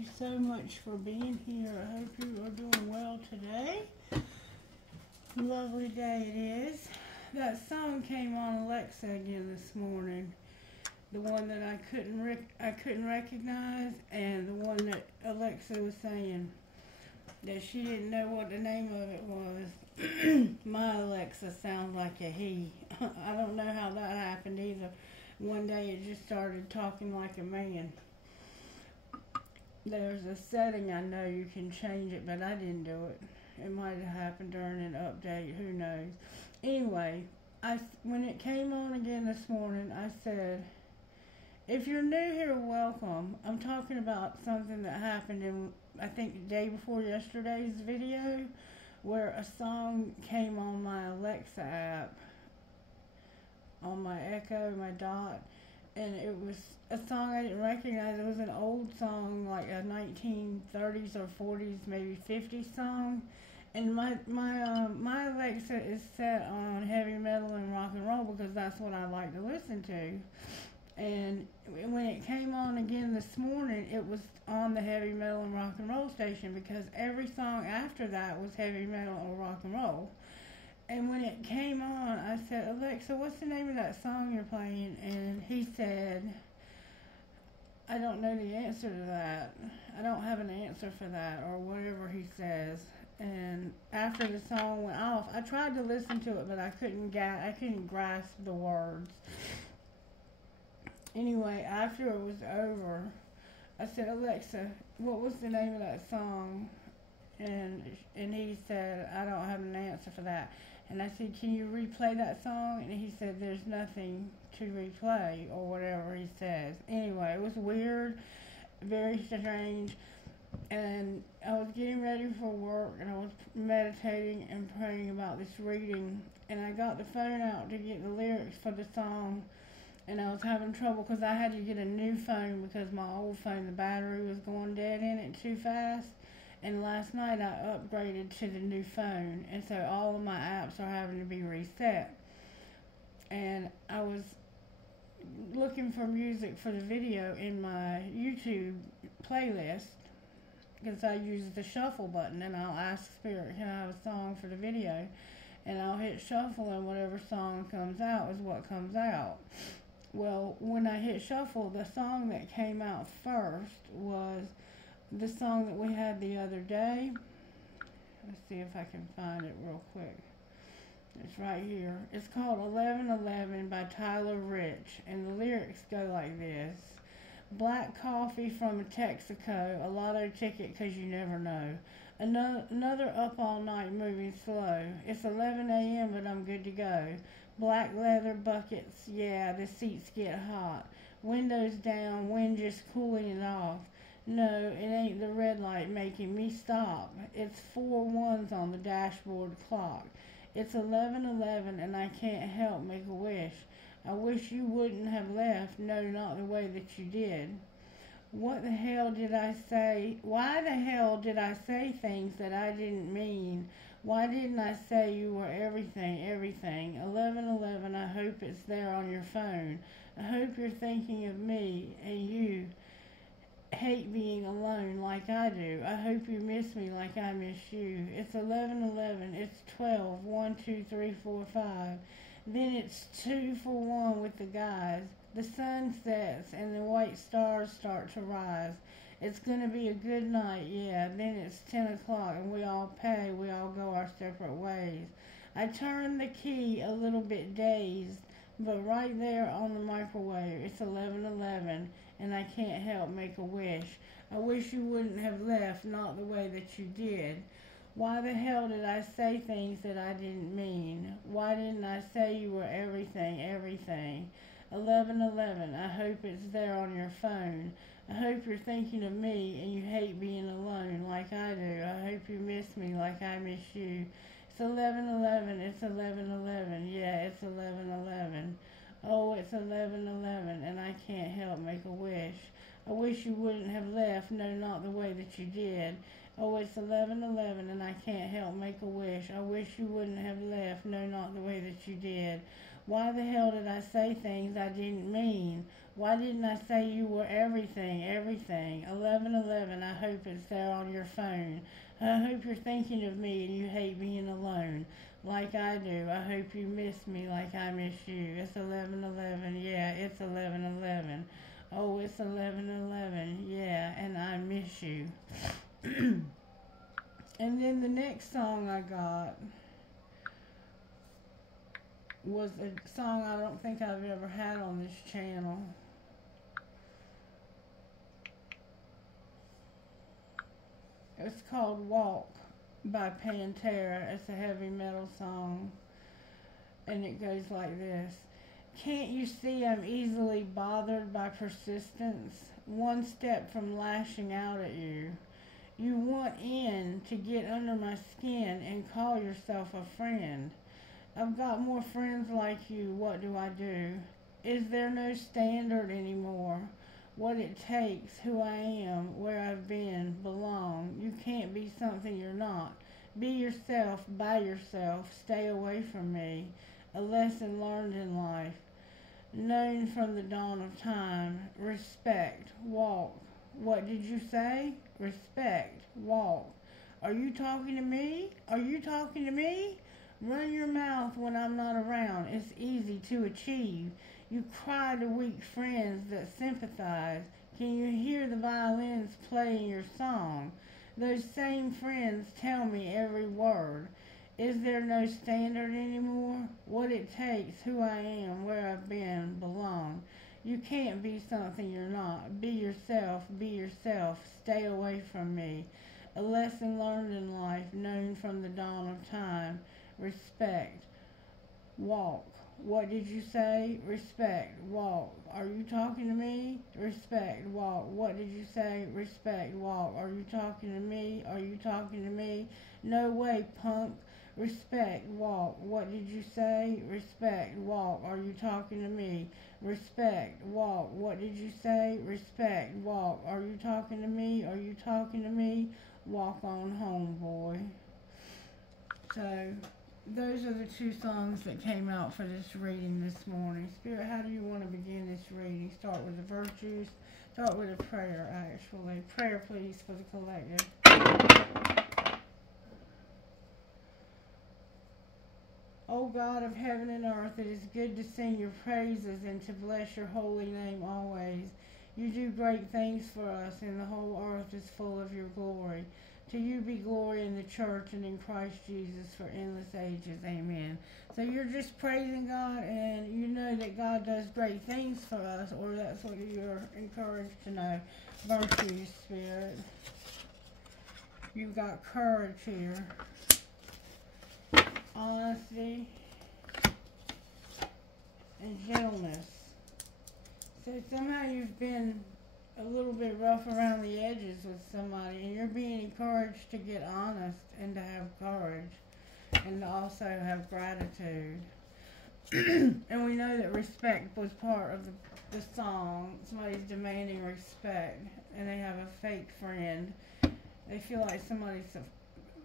you so much for being here. I hope you are doing well today. Lovely day it is. That song came on Alexa again this morning. The one that I couldn't recognize, and the one that Alexa was saying that she didn't know what the name of it was. My Alexa sounds like a he. I don't know how that happened either. One day it just started talking like a man. There's a setting I know you can change it, but I didn't do it. It might have happened during an update, who knows. Anyway, when it came on again this morning, I said, if you're new here, welcome. I'm talking about something that happened in, I think, the day before yesterday's video, where a song came on my Alexa app, on my Echo, my Dot, and it was a song I didn't recognize. It was an old song, like a 1930s or 40s, maybe 50s song. And my Alexa is set on heavy metal and rock and roll because that's what I like to listen to. And when it came on again this morning, it was on the heavy metal and rock and roll station because every song after that was heavy metal or rock and roll. And when it came on, I said, Alexa, what's the name of that song you're playing? And he said, I don't know the answer to that. I don't have an answer for that, or whatever he says. And after the song went off, I tried to listen to it, but I couldn't grasp the words. Anyway, after it was over, I said, Alexa, what was the name of that song? And he said, I don't have an answer for that. And I said, can you replay that song? And he said, there's nothing to replay, or whatever he says. Anyway, it was weird, very strange. And I was getting ready for work, and I was meditating and praying about this reading. And I got the phone out to get the lyrics for the song. And I was having trouble because I had to get a new phone because my old phone, the battery was going dead in it too fast. And last night I upgraded to the new phone, and so all of my apps are having to be reset. And I was looking for music for the video in my YouTube playlist because I use the shuffle button, and I'll ask Spirit, can I have a song for the video? And I'll hit shuffle, and whatever song comes out is what comes out. Well, when I hit shuffle, the song that came out first was the song that we had the other day. Let's see if I can find it real quick. It's right here. It's called 1111 by Tyler Rich, and the lyrics go like this. Black coffee from Texaco, a lotto ticket 'cause you never know. Another up all night moving slow. It's 11 a.m. but I'm good to go. Black leather buckets, yeah, the seats get hot. Windows down, wind just cooling it off. No, it ain't the red light making me stop. It's 4 ones on the dashboard clock. It's 11:11 and I can't help make a wish. I wish you wouldn't have left, no, not the way that you did. What the hell did I say? Why the hell did I say things that I didn't mean? Why didn't I say you were everything, everything? 11:11, I hope it's there on your phone. I hope you're thinking of me and you hate being alone like I do. I hope you miss me like I miss you. It's 11:11. It's 12. 1, 2, 3, 4, 5. Then it's 2 for 1 with the guys. The sun sets and the white stars start to rise. It's gonna be a good night, yeah. Then it's 10 o'clock and we all pay. We all go our separate ways. I turn the key a little bit dazed, but right there on the microwave, it's 11:11. And I can't help make a wish. I wish you wouldn't have left, not the way that you did. Why the hell did I say things that I didn't mean? Why didn't I say you were everything, everything? 11:11, I hope it's there on your phone. I hope you're thinking of me and you hate being alone like I do. I hope you miss me like I miss you. It's 11:11, it's 11:11, yeah, it's 11:11. Oh, it's 11:11, and I can't help make a wish. I wish you wouldn't have left, no, not the way that you did. Oh, it's 11:11, and I can't help make a wish. I wish you wouldn't have left, no, not the way that you did. Why the hell did I say things I didn't mean? Why didn't I say you were everything, everything? 1111, I hope it's there on your phone. I hope you're thinking of me and you hate being alone. Like I do. I hope you miss me like I miss you. It's 1111. Yeah, it's 1111. Oh, it's 1111. Yeah, and I miss you. And then the next song I got was a song I don't think I've ever had on this channel. It's called Walk by Pantera. It's a heavy metal song, and it goes like this. Can't you see I'm easily bothered by persistence? One step from lashing out at you. You want in to get under my skin and call yourself a friend. I've got more friends like you, what do I do? Is there no standard anymore? What it takes, who I am, where I've been, belong. You can't be something you're not. Be yourself, by yourself, stay away from me. A lesson learned in life. Known from the dawn of time. Respect, walk. What did you say? Respect, walk. Are you talking to me? Are you talking to me? Run your mouth when I'm not around. It's easy to achieve. You cry to weak friends that sympathize. Can you hear the violins playing your song? Those same friends tell me every word. Is there no standard anymore? What it takes, who I am, where I've been, belong. You can't be something you're not. Be yourself, stay away from me. A lesson learned in life, known from the dawn of time. Respect, walk. What did you say? Respect, walk. Are you talking to me? Respect, walk. What did you say? Respect, walk. Are you talking to me? Are you talking to me? No way, punk. Respect, walk. What did you say? Respect, walk. Are you talking to me? Respect, walk. What did you say? Respect, walk. Are you talking to me? Are you talking to me? Walk on home, boy. So, those are the two songs that came out for this reading this morning. Spirit, how do you want to begin this reading? Start with the virtues. Start with a prayer, actually. Prayer, please, for the collective. O God of heaven and earth, it is good to sing your praises and to bless your holy name always. You do great things for us, and the whole earth is full of your glory. To you be glory in the church and in Christ Jesus for endless ages. Amen. So you're just praising God, and you know that God does great things for us, or that's what you're encouraged to know. Virtues, Spirit. You've got courage here. Honesty and gentleness. So somehow you've been a little bit rough around the edges with somebody, and you're being encouraged to get honest and to have courage and to also have gratitude. And we know that respect was part of the song. Somebody's demanding respect, and they have a fake friend. They feel like somebody's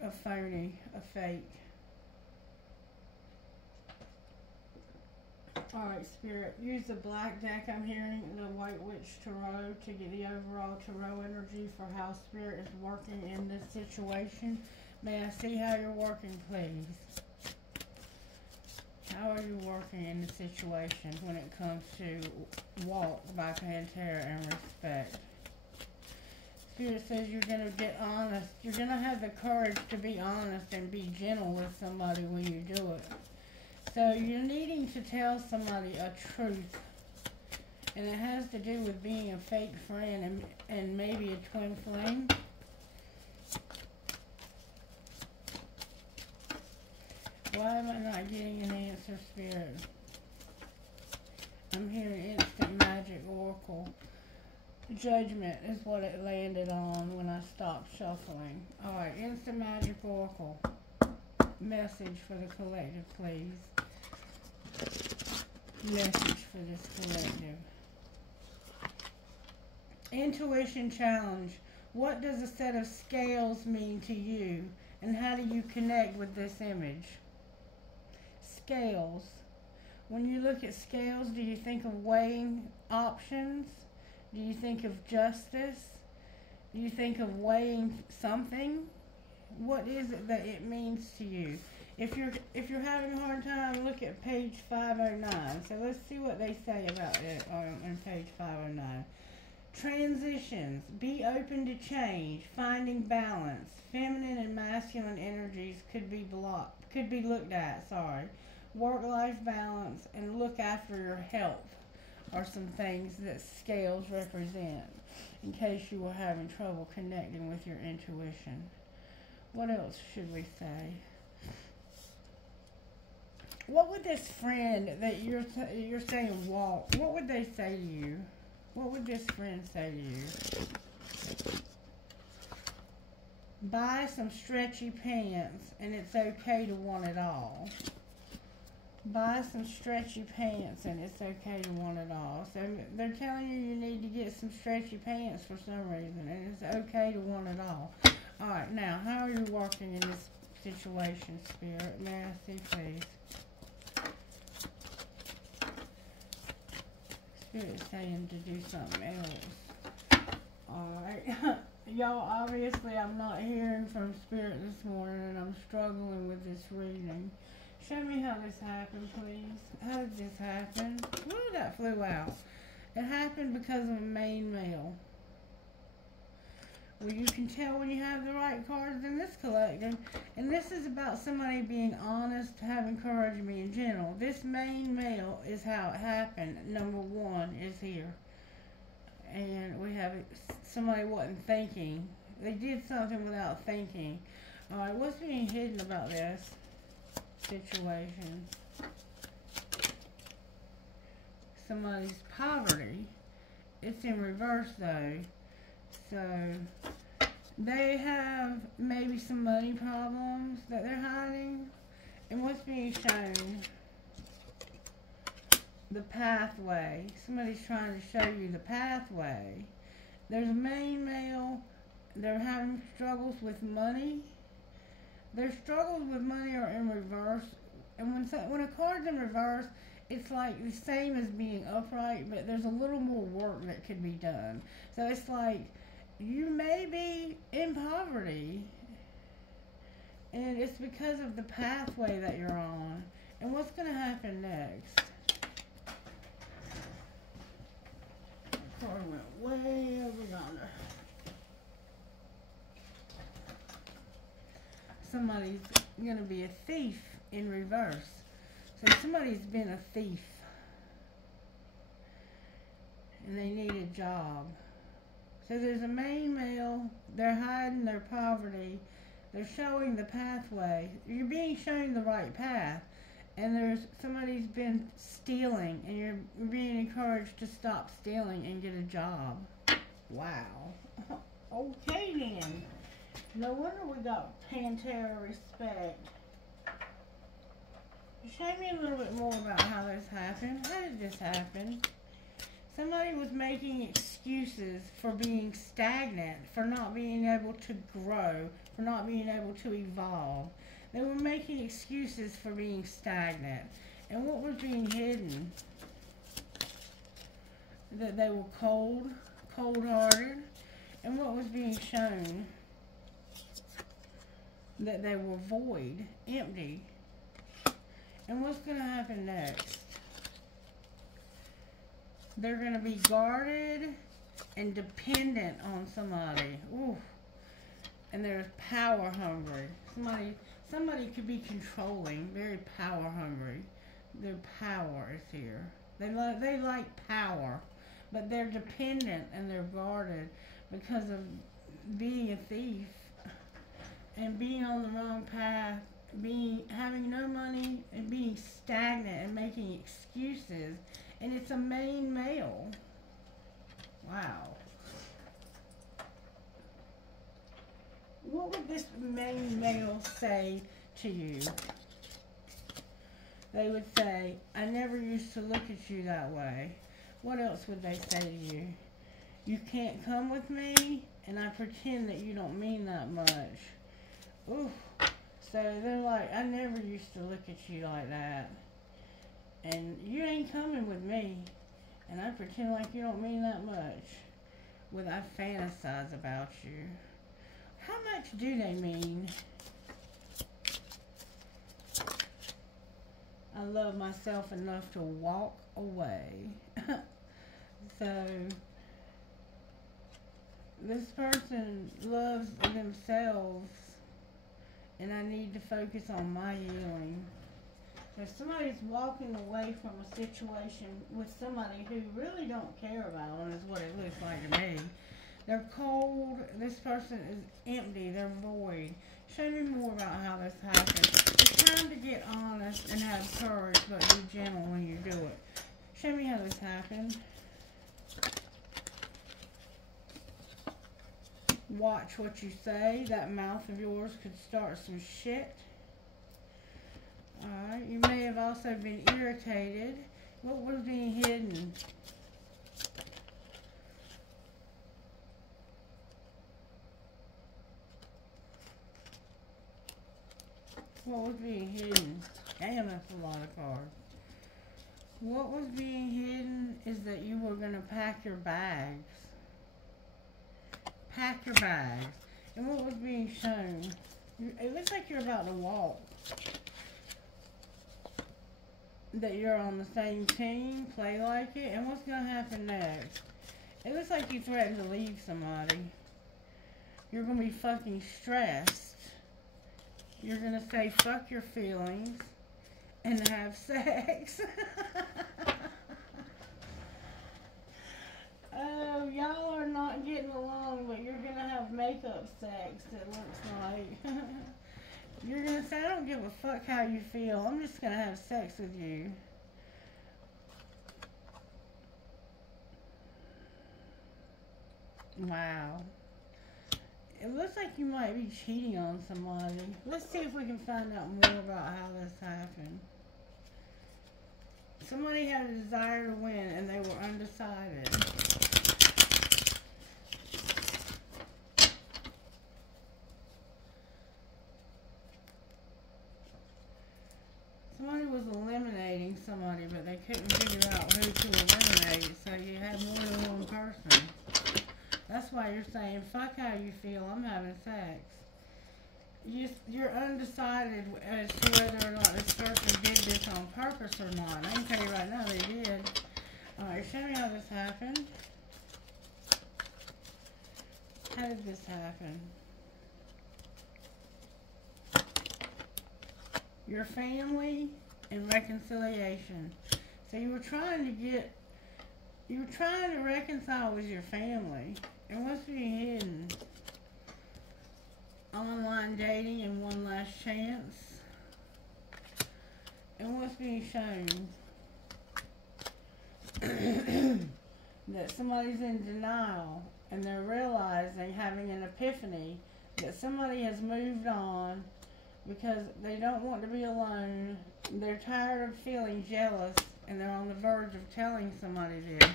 a phony, a fake. Alright, Spirit, use the black deck I'm hearing, the White Witch Tarot, to get the overall Tarot energy for how Spirit is working in this situation. May I see how you're working, please? How are you working in the situation when it comes to Walk by Pantera and Respect? Spirit says you're going to get honest. You're going to have the courage to be honest and be gentle with somebody when you do it. So you're needing to tell somebody a truth, and it has to do with being a fake friend and maybe a twin flame. Why am I not getting an answer, Spirit? I'm hearing Instant Magic Oracle. Judgment is what it landed on when I stopped shuffling. Alright, Instant Magic Oracle. Message for the collective, please. Message for this collective. Intuition challenge. What does a set of scales mean to you, and how do you connect with this image? Scales. When you look at scales, do you think of weighing options? Do you think of justice? Do you think of weighing something? What is it that it means to you? If you're having a hard time, look at page 509. So let's see what they say about it on page 509. Transitions. Be open to change. Finding balance. Feminine and masculine energies could be looked at. Work-life balance and look after your health are some things that scales represent, in case you were having trouble connecting with your intuition. What else should we say? What would this friend that you're saying walk, what would they say to you? What would this friend say to you? Buy some stretchy pants, and it's okay to want it all. Buy some stretchy pants, and it's okay to want it all. So they're telling you you need to get some stretchy pants for some reason, and it's okay to want it all. All right, now, how are you working in this situation, Spirit? May I see, please? Spirit's saying to do something else. Alright. Y'all, obviously I'm not hearing from Spirit this morning, and I'm struggling with this reading. Show me how this happened, please. How did this happen? Ooh, that flew out. It happened because of a main male. Well, you can tell when you have the right cards in this collection. And this is about somebody being honest, having courage, and being gentle. This main male is how it happened. Number 1 is here. And we have somebody wasn't thinking. They did something without thinking. Alright, what's being hidden about this situation? Somebody's poverty. It's in reverse though. So they have maybe some money problems that they're hiding. And what's being shown? The pathway. Somebody's trying to show you the pathway. There's a main male. They're having struggles with money. Their struggles with money are in reverse. And when a card's in reverse, it's like the same as being upright, but there's a little more work that could be done. So it's like you may be in poverty, and it's because of the pathway that you're on. And what's going to happen next? The card went way over yonder. Somebody's going to be a thief in reverse. So somebody's been a thief, and they need a job. So there's a main male. They're hiding their poverty. They're showing the pathway. You're being shown the right path. And there's somebody's been stealing, and you're being encouraged to stop stealing and get a job. Wow. Okay then. No wonder we got Pantera respect. Show me a little bit more about how this happened. How did this happen? Somebody was making excuses for being stagnant, for not being able to grow, for not being able to evolve. They were making excuses for being stagnant. And what was being hidden? That they were cold-hearted. And what was being shown? That they were void, empty. And what's going to happen next? They're going to be guarded and dependent on somebody. Ooh. And they're power hungry. Somebody could be controlling, very power hungry. Their power is here. They like power, but they're dependent and they're guarded because of being a thief and being on the wrong path, having no money and being stagnant and making excuses. And it's a main male. Wow. What would this main male say to you? They would say, I never used to look at you that way. What else would they say to you? You can't come with me, and I pretend that you don't mean that much. Ooh. So they're like, I never used to look at you like that. And you ain't coming with me. And I pretend like you don't mean that much. When I fantasize about you. How much do they mean? I love myself enough to walk away. So, this person loves themselves, and I need to focus on my healing. If somebody's walking away from a situation with somebody who really don't care about them, is what it looks like to me. They're cold. This person is empty. They're void. Show me more about how this happened. It's time to get honest and have courage, but be gentle when you do it. Show me how this happened. Watch what you say. That mouth of yours could start some shit. Alright, you may have also been irritated. What was being hidden? What was being hidden? Damn, that's a lot of cards. What was being hidden is that you were going to pack your bags. Pack your bags. And what was being shown? It looks like you're about to walk. That you're on the same team, play like it, and what's going to happen next? It looks like you threatened to leave somebody. You're going to be fucking stressed. You're going to say fuck your feelings and have sex. Oh, y'all are not getting along, but you're going to have makeup sex, it looks like. You're going to say, I don't give a fuck how you feel. I'm just going to have sex with you. Wow. It looks like you might be cheating on somebody. Let's see if we can find out more about how this happened. Somebody had a desire to win and they were undecided. Somebody was eliminating somebody, but they couldn't figure out who to eliminate, so you had more than one person. That's why you're saying, fuck how you feel, I'm having sex. You're undecided as to whether or not this person did this on purpose or not. I can tell you right now they did. Alright, show me how this happened. How did this happen? Your family and reconciliation. So you were trying to reconcile with your family. And what's being hidden? Online dating and one last chance. And what's being shown? That somebody's in denial and they're realizing, having an epiphany, that somebody has moved on because they don't want to be alone. They're tired of feeling jealous and they're on the verge of telling somebody this.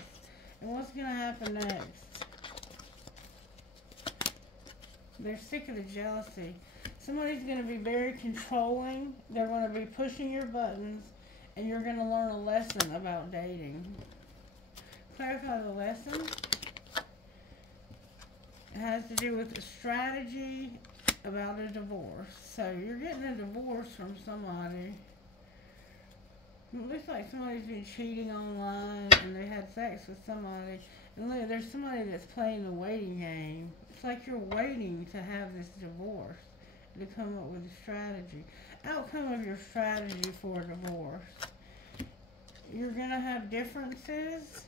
And what's going to happen next? They're sick of the jealousy. Somebody's going to be very controlling. They're going to be pushing your buttons, and you're going to learn a lesson about dating. Clarify the lesson. It has to do with the strategy about a divorce. So you're getting a divorce from somebody. It looks like somebody's been cheating online and they had sex with somebody. And look, there's somebody that's playing the waiting game. It's like you're waiting to have this divorce to come up with a strategy. Outcome of your strategy for a divorce. You're going to have differences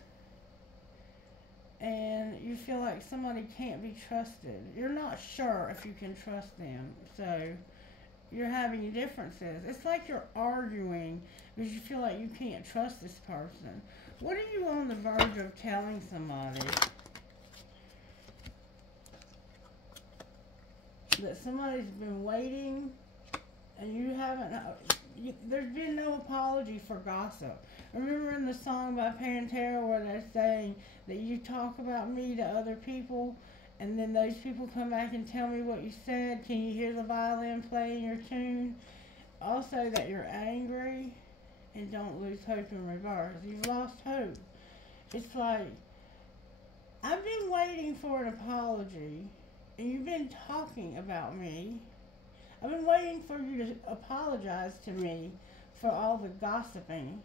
and you feel like somebody can't be trusted. You're not sure if you can trust them. So you're having differences. It's like you're arguing because you feel like you can't trust this person. What are you on the verge of telling somebody? That somebody's been waiting and you haven't, there's been no apology for gossip. Remember in the song by Pantera where they're saying that you talk about me to other people and then those people come back and tell me what you said? Can you hear the violin playing your tune? Also that you're angry and don't lose hope in reverse. You've lost hope. It's like, I've been waiting for an apology, and you've been talking about me. I've been waiting for you to apologize to me for all the gossiping,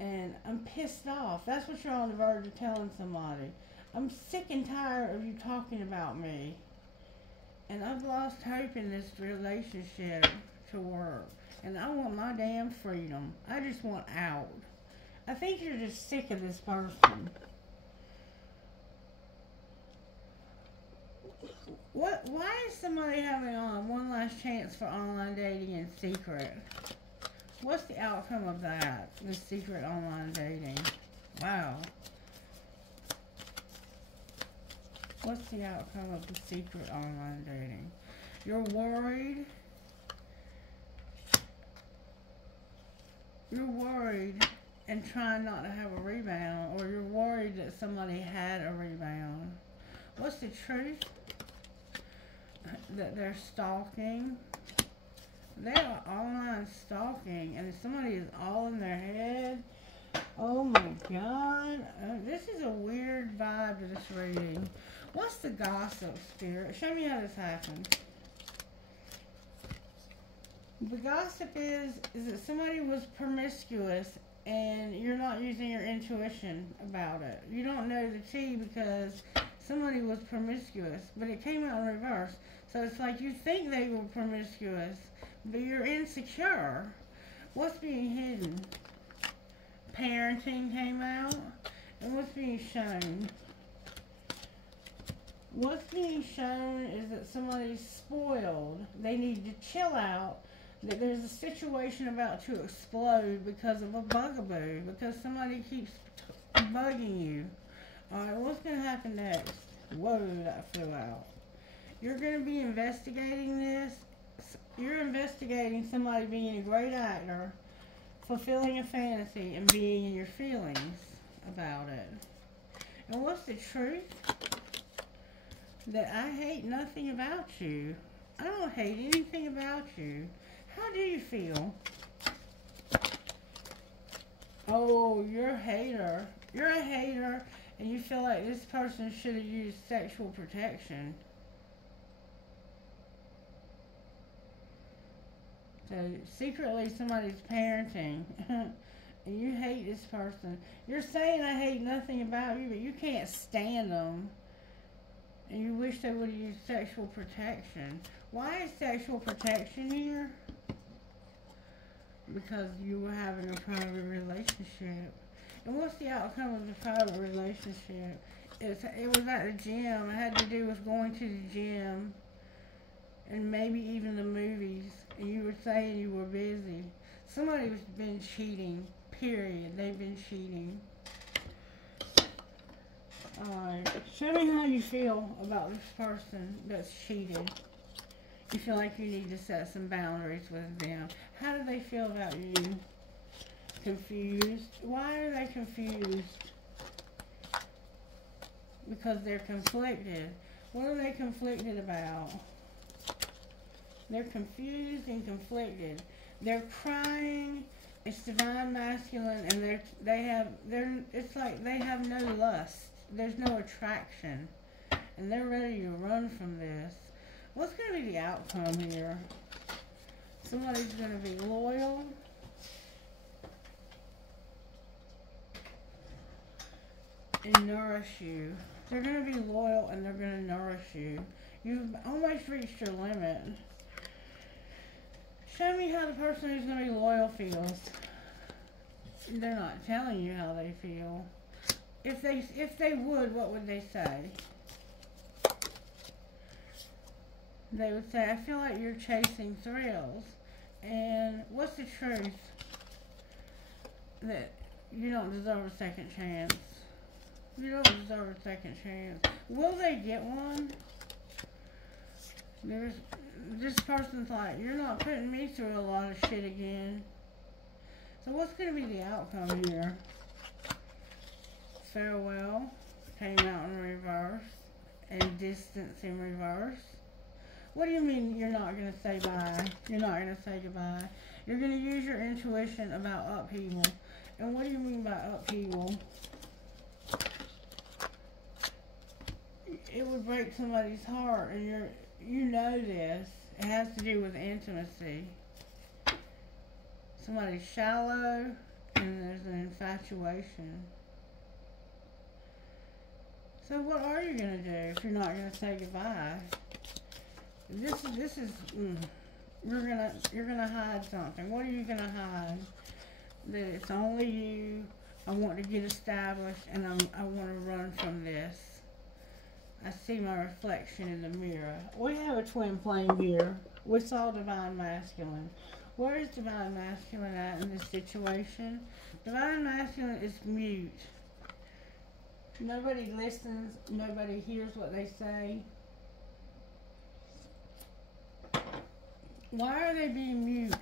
and I'm pissed off. That's what you're on the verge of telling somebody. I'm sick and tired of you talking about me, and I've lost hope in this relationship to work, and I want my damn freedom. I just want out. I think you're just sick of this person. Why is somebody having on one last chance for online dating in secret? What's the outcome of that? The secret online dating. Wow. What's the outcome of the secret online dating? You're worried. You're worried and trying not to have a rebound, or you're worried that somebody had a rebound. What's the truth? That they're stalking. They are online stalking, and if somebody is all in their head, oh my God, this is a weird vibe to this reading. What's the gossip, Spirit? Show me how this happened. The gossip is that somebody was promiscuous, and you're not using your intuition about it. You don't know the tea because somebody was promiscuous, but it came out in reverse. So it's like you think they were promiscuous, but you're insecure. What's being hidden? Parenting came out. And what's being shown? What's being shown is that somebody's spoiled. They need to chill out. That there's a situation about to explode because of a bugaboo. Because somebody keeps bugging you. Alright, what's going to happen next? Whoa, that flew out. You're going to be investigating this. You're investigating somebody being a great actor, fulfilling a fantasy, and being in your feelings about it. And what's the truth? That I hate nothing about you. I don't hate anything about you. How do you feel? Oh, you're a hater. You're a hater, and you feel like this person should have used sexual protection. So secretly somebody's parenting and you hate this person. You're saying I hate nothing about you, but you can't stand them. And you wish they would have used sexual protection. Why is sexual protection here? Because you were having a private relationship. And what's the outcome of the private relationship? It was at the gym. It had to do with going to the gym. And maybe even the movies. And you were saying you were busy. Somebody's been cheating. Period. They've been cheating. Alright. Show me how you feel about this person that's cheated. You feel like you need to set some boundaries with them. How do they feel about you? Confused. Why are they confused? Because they're conflicted. What are they conflicted about? They're confused and conflicted. They're crying. It's divine masculine, and it's like they have no lust. There's no attraction, and they're ready to run from this. What's going to be the outcome here? Somebody's going to be loyal. And nourish you. They're going to be loyal, and they're going to nourish you. You've almost reached your limit. Show me how the person who's going to be loyal feels. They're not telling you how they feel. If they would, what would they say? They would say, I feel like you're chasing thrills. And what's the truth? That you don't deserve a second chance. You don't deserve a second chance. Will they get one? This person's like, you're not putting me through a lot of shit again. So what's going to be the outcome here? Farewell came out in reverse, and distance in reverse. What do you mean you're not going to say bye? You're not going to say goodbye. You're going to use your intuition about upheaval. And what do you mean by upheaval? It would break somebody's heart, and you know this. It has to do with intimacy. Somebody's shallow, and there's an infatuation. So what are you going to do if you're not going to say goodbye? This is you're gonna hide something. What are you gonna hide? That it's only you. I want to get established, and I want to run from this. I see my reflection in the mirror. We have a twin flame here. We saw Divine Masculine. Where is Divine Masculine at in this situation? Divine Masculine is mute. Nobody listens. Nobody hears what they say. Why are they being mute?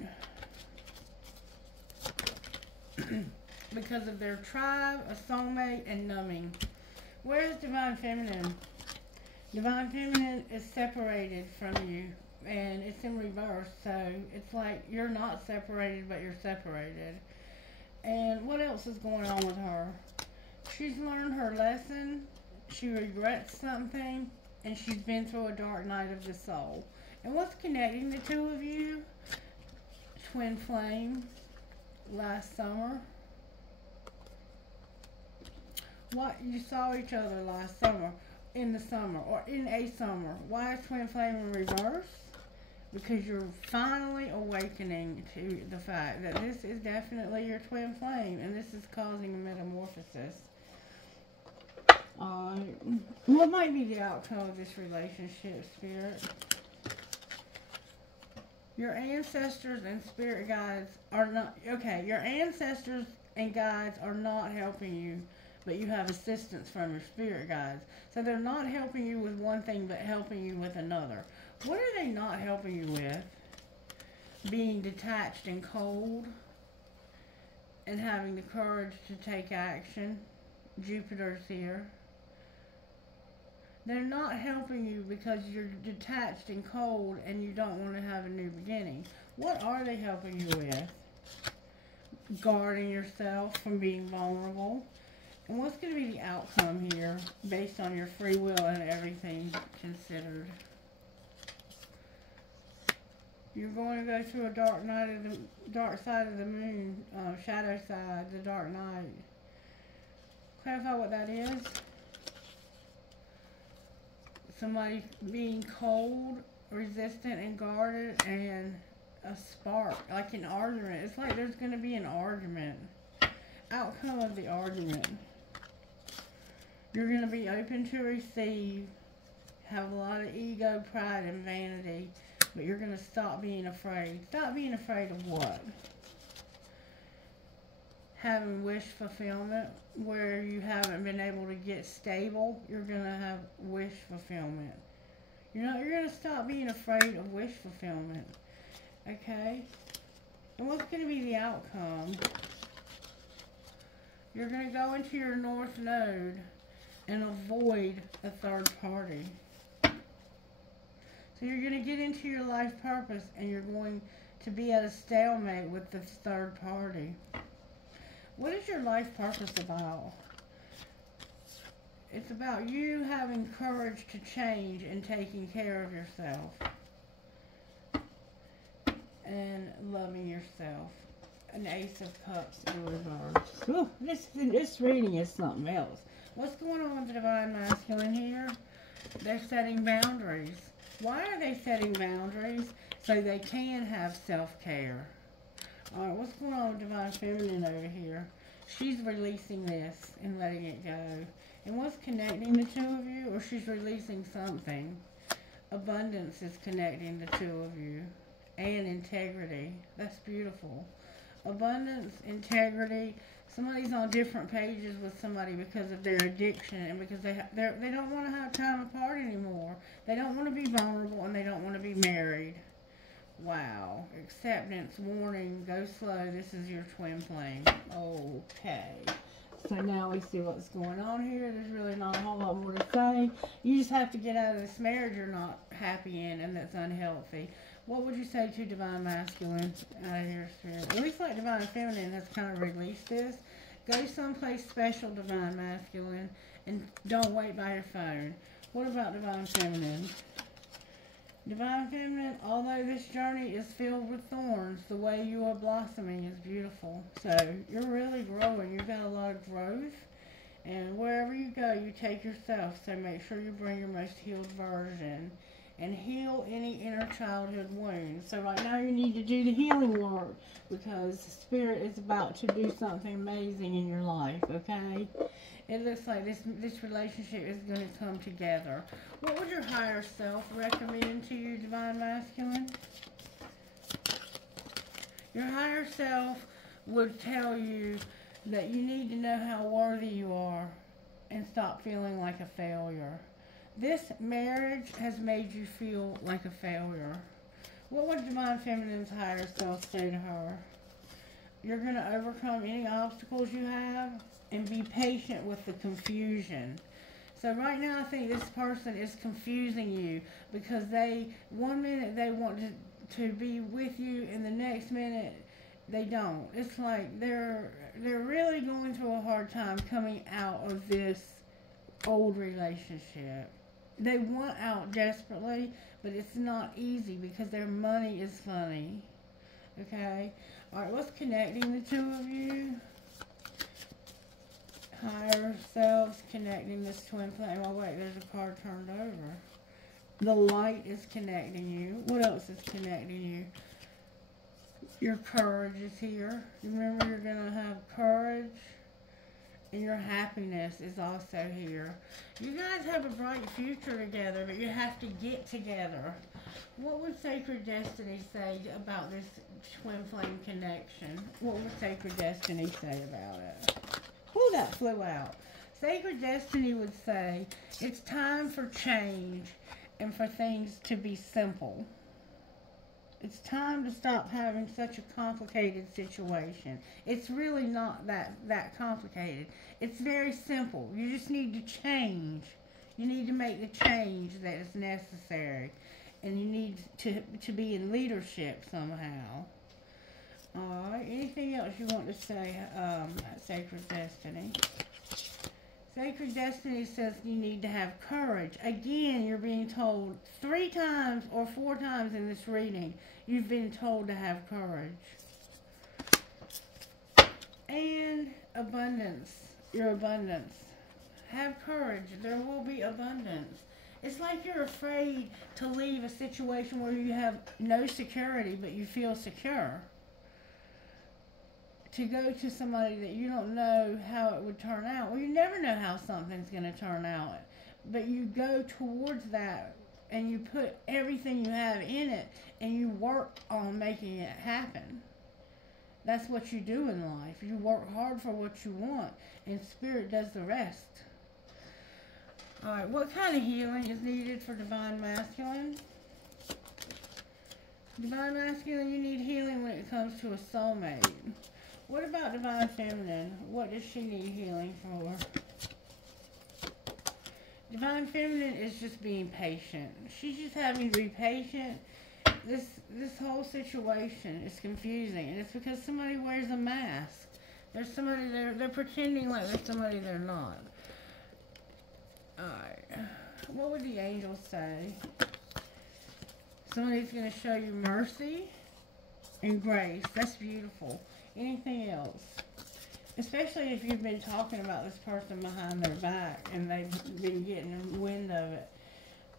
Because of their tribe, a soulmate, and numbing. Where is Divine Feminine? Divine Feminine is separated from you, and it's in reverse, so it's like you're not separated, but you're separated. And what else is going on with her? She's learned her lesson, she regrets something, and she's been through a dark night of the soul. And what's connecting the two of you? Twin flame, last summer. What, you saw each other last summer, in the summer, or in a summer. Why is twin flame in reverse? Because you're finally awakening to the fact that this is definitely your twin flame, and this is causing a metamorphosis. What might be the outcome of this relationship, Spirit? Your ancestors and spirit guides are not, okay, your ancestors and guides are not helping you, but you have assistance from your spirit guides. So they're not helping you with one thing, but helping you with another. What are they not helping you with? Being detached and cold, and having the courage to take action. Jupiter's here. They're not helping you because you're detached and cold and you don't want to have a new beginning. What are they helping you with? Guarding yourself from being vulnerable. And what's going to be the outcome here based on your free will and everything considered? You're going to go through a dark night of the dark side of the moon, shadow side, the dark night. Clarify what that is. Somebody being cold, resistant, and guarded, and a spark, like an argument. It's like there's going to be an argument. Outcome of the argument. You're going to be open to receive, have a lot of ego, pride, and vanity, but you're going to stop being afraid. Stop being afraid of what? Having wish fulfillment, where you haven't been able to get stable, you're going to have wish fulfillment. You're going to stop being afraid of wish fulfillment. Okay? And what's going to be the outcome? You're going to go into your north node and avoid a third party. So you're going to get into your life purpose and you're going to be at a stalemate with this third party. What is your life purpose about? It's about you having courage to change and taking care of yourself. And loving yourself. An Ace of Cups in reverse. Ooh, this reading is something else. What's going on with the Divine Masculine here? They're setting boundaries. Why are they setting boundaries? So they can have self-care. Alright, what's going on with Divine Feminine over here? She's releasing this and letting it go. And what's connecting the two of you? Or she's releasing something. Abundance is connecting the two of you. And integrity. That's beautiful. Abundance, integrity. Somebody's on different pages with somebody because of their addiction and because they don't want to have time apart anymore. They don't want to be vulnerable and they don't want to be married. Wow. Acceptance, warning, go slow. This is your twin flame. Okay. So now we see what's going on here. There's really not a whole lot more to say. You just have to get out of this marriage you're not happy in and that's unhealthy. What would you say to Divine Masculine out of your spirit? It looks like Divine Feminine has kind of released this. Go someplace special, Divine Masculine, and don't wait by your phone. What about Divine Feminine? Divine Feminine, although this journey is filled with thorns, the way you are blossoming is beautiful. So you're really growing. You've got a lot of growth. And wherever you go, you take yourself. So make sure you bring your most healed version. And heal any inner childhood wounds. So right now you need to do the healing work. Because Spirit is about to do something amazing in your life. Okay? It looks like this relationship is going to come together. What would your higher self recommend to you, Divine Masculine? Your higher self would tell you that you need to know how worthy you are and stop feeling like a failure. This marriage has made you feel like a failure. What would Divine Feminine's higher self say to her? You're going to overcome any obstacles you have and be patient with the confusion. So right now I think this person is confusing you because one minute they want to be with you and the next minute they don't. It's like they're really going through a hard time coming out of this old relationship. They want out desperately, but it's not easy because their money is funny. Okay? Alright, what's connecting the two of you? Higher selves connecting this twin flame. Oh wait, there's a card turned over. The light is connecting you. What else is connecting you? Your courage is here. Remember, you're going to have courage. And your happiness is also here. You guys have a bright future together, but you have to get together. What would Sacred Destiny say about this twin flame connection? What would Sacred Destiny say about it? Oh, that flew out. Sacred Destiny would say, it's time for change and for things to be simple. It's time to stop having such a complicated situation. It's really not that complicated. It's very simple. You just need to change. You need to make the change that is necessary. And you need to be in leadership somehow. Alright, anything else you want to say, Sacred Destiny? Sacred Destiny says you need to have courage. Again, you're being told 3 times or 4 times in this reading, you've been told to have courage. And abundance. Your abundance. Have courage. There will be abundance. It's like you're afraid to leave a situation where you have no security, but you feel secure. To go to somebody that you don't know how it would turn out. Well, you never know how something's going to turn out. But you go towards that and you put everything you have in it and you work on making it happen. That's what you do in life. You work hard for what you want and Spirit does the rest. Alright, what kind of healing is needed for Divine Masculine? Divine Masculine, you need healing when it comes to a soulmate. What about Divine Feminine? What does she need healing for? Divine Feminine is just being patient. She's just having to be patient. This whole situation is confusing, and it's because somebody wears a mask. There's somebody there. They're pretending like there's somebody they're not. Alright. What would the angels say? Somebody's going to show you mercy and grace. That's beautiful. Anything else? Especially if you've been talking about this person behind their back and they've been getting wind of it.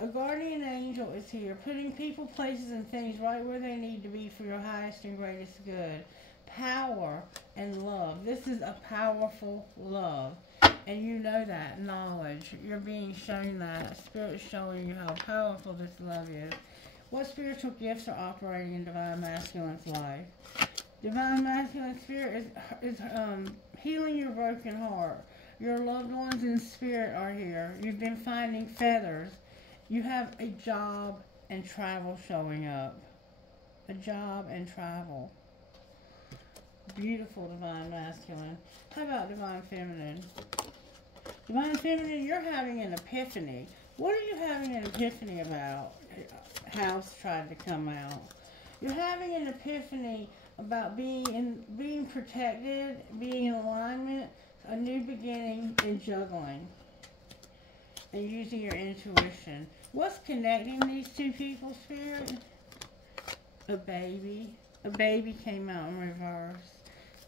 A guardian angel is here, putting people, places, and things right where they need to be for your highest and greatest good. Power and love. This is a powerful love. And you know that knowledge. You're being shown that. Spirit is showing you how powerful this love is. What spiritual gifts are operating in Divine Masculine's life? Divine Masculine Spirit is healing your broken heart. Your loved ones in spirit are here. You've been finding feathers. You have a job and travel showing up. A job and travel. Beautiful divine masculine. How about divine feminine? Divine feminine, you're having an epiphany. What are you having an epiphany about? House tried to come out. You're having an epiphany about being protected, being in alignment, a new beginning, and juggling, and using your intuition. What's connecting these two people, Spirit? A baby. A baby came out in reverse.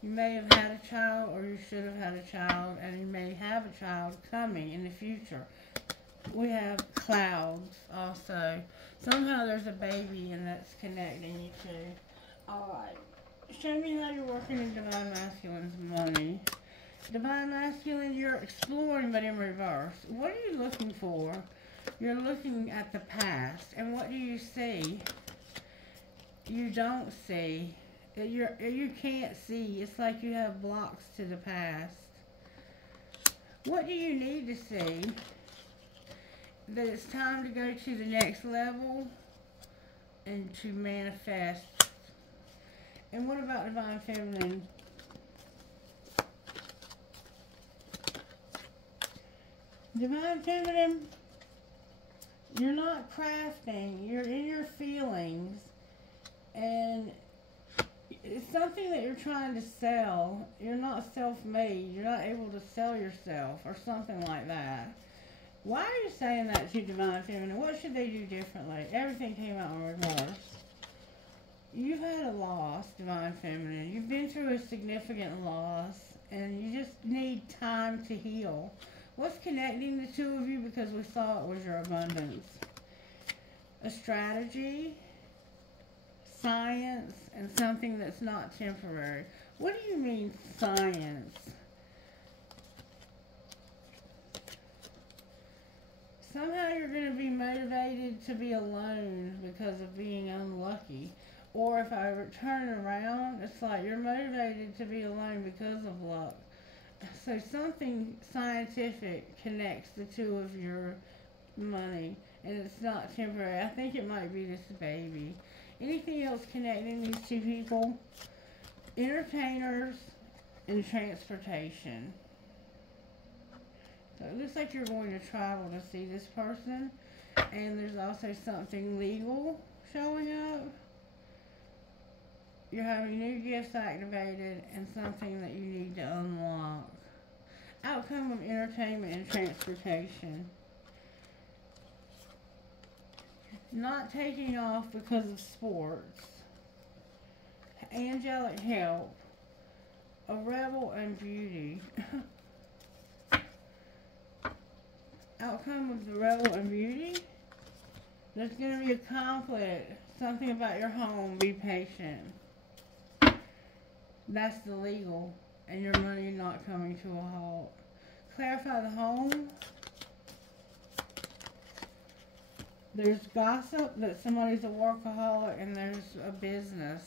You may have had a child, or you should have had a child, and you may have a child coming in the future. We have clouds also. Somehow there's a baby, and that's connecting you two. Alright. Show me how you're working in Divine Masculine's money. Divine Masculine, you're exploring, but in reverse. What are you looking for? You're looking at the past. And what do you see? You don't see. You can't see. It's like you have blocks to the past. What do you need to see? That it's time to go to the next level and to manifest. And what about Divine Feminine? Divine Feminine, you're not crafting. You're in your feelings. And it's something that you're trying to sell. You're not self-made. You're not able to sell yourself or something like that. Why are you saying that to Divine Feminine? What should they do differently? Everything came out in reverse. You've had a loss, Divine Feminine. You've been through a significant loss, and you just need time to heal. What's connecting the two of you? Because we saw it was your abundance. A strategy, science, and something that's not temporary. What do you mean, science? Somehow you're going to be motivated to be alone because of being unlucky. Or if I turn it around, it's like you're motivated to be alone because of luck. So something scientific connects the two of your money, and it's not temporary. I think it might be this baby. Anything else connecting these two people? Entertainers and transportation. So it looks like you're going to travel to see this person. And there's also something legal showing up. You're having new gifts activated and something that you need to unlock. Outcome of entertainment and transportation. Not taking off because of sports. Angelic help. A rebel and beauty. Outcome of the rebel and beauty. There's going to be a conflict. Something about your home. Be patient. That's the legal. And your money not coming to a halt. Clarify the home. There's gossip that somebody's a workaholic, and there's a business.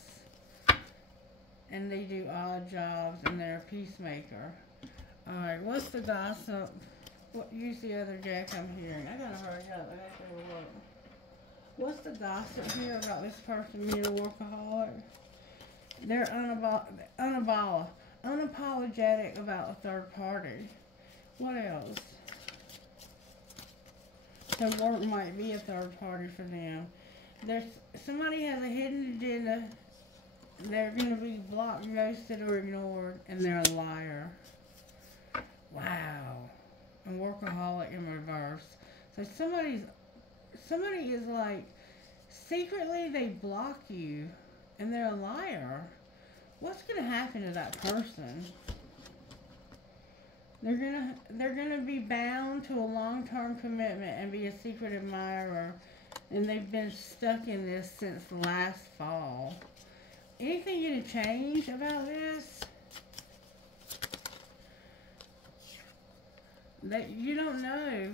And they do odd jobs, and they're a peacemaker. Alright, what's the gossip? Use the other deck I'm hearing. I gotta hurry up. I gotta go to work. What's the gossip here about this person being a workaholic? They're unapologetic about a third party. What else? So work might be a third party for them. Somebody has a hidden agenda. They're going to be blocked, ghosted, or ignored, and they're a liar. Wow. And workaholic in reverse. So somebody is like, secretly they block you, and they're a liar. What's going to happen to that person? They're gonna be bound to a long-term commitment and be a secret admirer, and they've been stuck in this since last fall. Anything gonna change about this? That you don't know,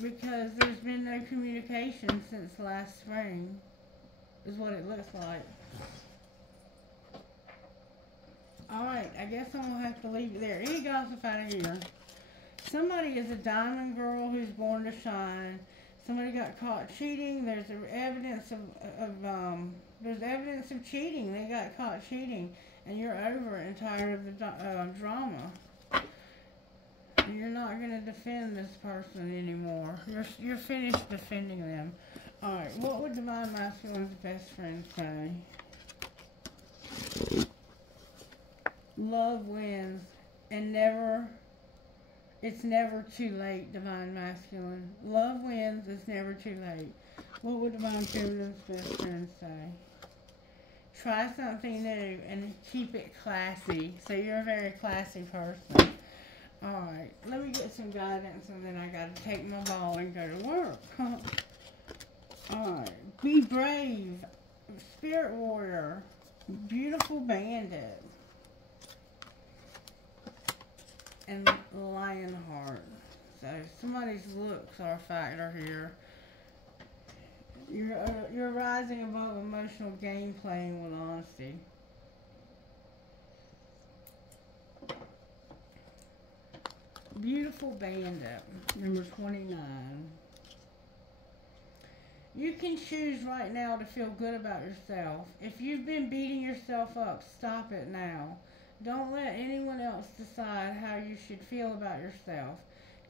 because there's been no communication since last spring, is what it looks like. Alright, I guess I'm going to have to leave it there. Any gossip out of here? Somebody is a diamond girl who's born to shine. Somebody got caught cheating. There's evidence of cheating. They got caught cheating. and you're over it and tired of the drama. You're not going to defend this person anymore. You're finished defending them. Alright, what would Divine Masculine's best friend say? Love wins, and it's never too late, Divine Masculine. Love wins, it's never too late. What would Divine Feminine's best friend say? Try something new and keep it classy. So you're a very classy person. Alright, let me get some guidance and then I gotta take my ball and go to work. Alright, be brave, Spirit Warrior, Beautiful Bandit, and Lionheart. So somebody's looks are a factor here. You're rising above emotional game playing with honesty. Beautiful Bandit, number 29. You can choose right now to feel good about yourself. If you've been beating yourself up, stop it now. Don't let anyone else decide how you should feel about yourself.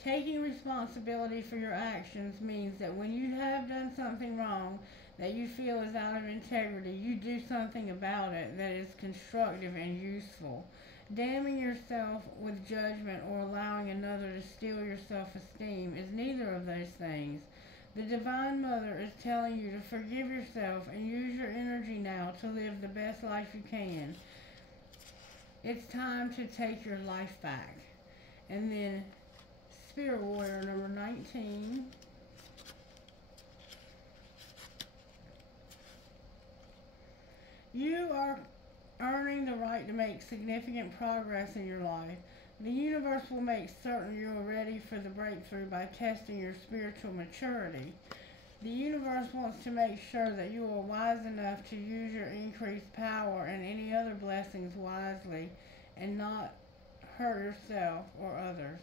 Taking responsibility for your actions means that when you have done something wrong that you feel is out of integrity, you do something about it that is constructive and useful. Damning yourself with judgment or allowing another to steal your self-esteem is neither of those things. The Divine Mother is telling you to forgive yourself and use your energy now to live the best life you can. It's time to take your life back. And then Spirit Warrior number 19. You are earning the right to make significant progress in your life. The universe will make certain you are ready for the breakthrough by testing your spiritual maturity. The universe wants to make sure that you are wise enough to use your increased power and any other blessings wisely and not hurt yourself or others.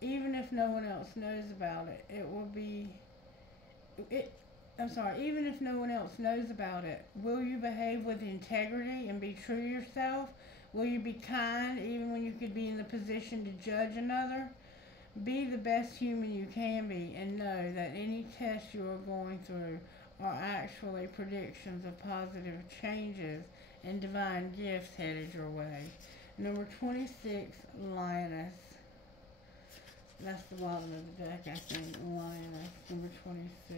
Even if no one else knows about it, even if no one else knows about it, will you behave with integrity and be true to yourself? Will you be kind even when you could be in the position to judge another? Be the best human you can be and know that any tests you are going through are actually predictions of positive changes and divine gifts headed your way. Number 26, Lioness. That's the bottom of the deck, I think. Lioness, number 26.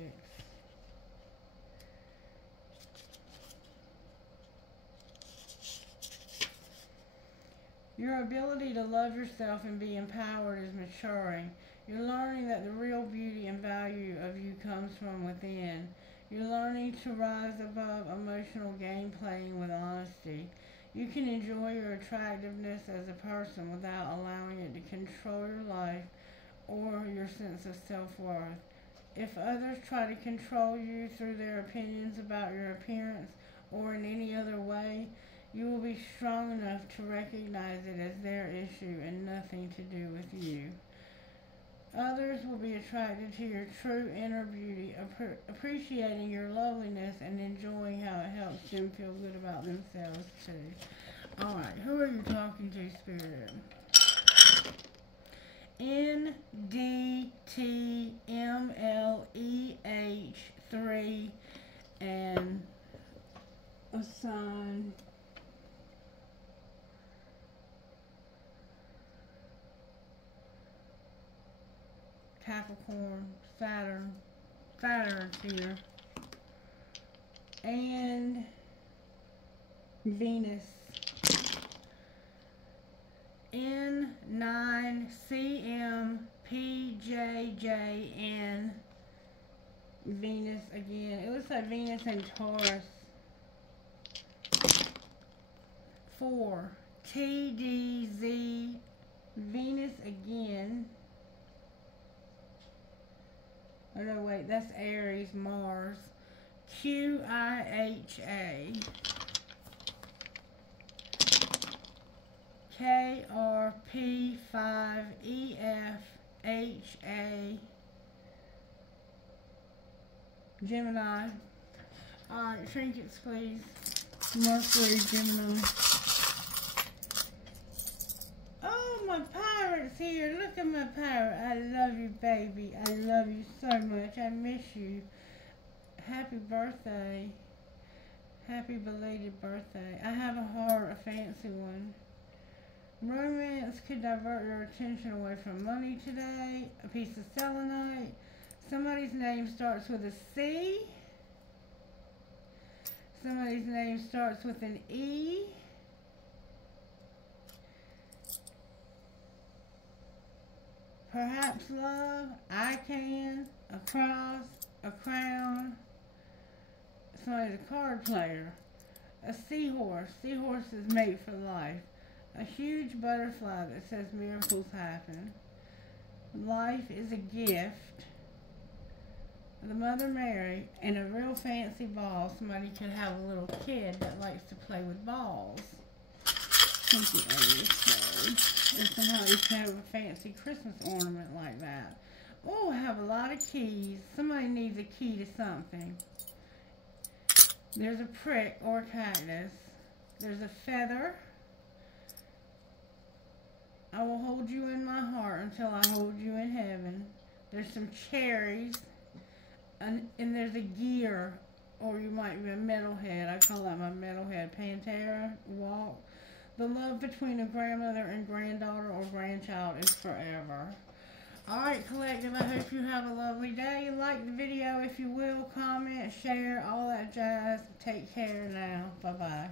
Your ability to love yourself and be empowered is maturing. You're learning that the real beauty and value of you comes from within. You're learning to rise above emotional game playing with honesty. You can enjoy your attractiveness as a person without allowing it to control your life or your sense of self-worth. If others try to control you through their opinions about your appearance or in any other way, you will be strong enough to recognize it as their issue and nothing to do with you. Others will be attracted to your true inner beauty, appreciating your loveliness and enjoying how it helps them feel good about themselves too. Alright, who are you talking to, Spirit? NDTMLEH3 and a sign Capricorn, Saturn's here, and Venus. N9CMPJJN, Venus again. It looks like Venus and Taurus. 4, TDZ, Venus again. Oh no, wait, that's Aries, Mars. QIHA. KRP5EFHA. Gemini. Alright, trinkets please. Mercury, Gemini. my parrot's here. Look at my parrot. I love you, baby. I love you so much. I miss you. Happy birthday. Happy belated birthday. I have a heart, a fancy one. Romance could divert your attention away from money today. A piece of selenite. Somebody's name starts with a C. Somebody's name starts with an E. Perhaps love, I can, a cross, a crown. Somebody's a card player. A seahorse. Seahorse is made for life. A huge butterfly that says miracles happen. Life is a gift. The Mother Mary and a real fancy ball. Somebody could have a little kid that likes to play with balls. Something and somehow you can have a fancy Christmas ornament like that. Oh, I have a lot of keys. Somebody needs a key to something. There's a prick or a cactus. There's a feather. I will hold you in my heart until I hold you in heaven. There's some cherries. And there's a gear, or you might be a metalhead. I call that my metalhead. Pantera, walk. The love between a grandmother and granddaughter or grandchild is forever. Alright, collective, I hope you have a lovely day. Like the video if you will, comment, share, all that jazz. Take care now. Bye-bye.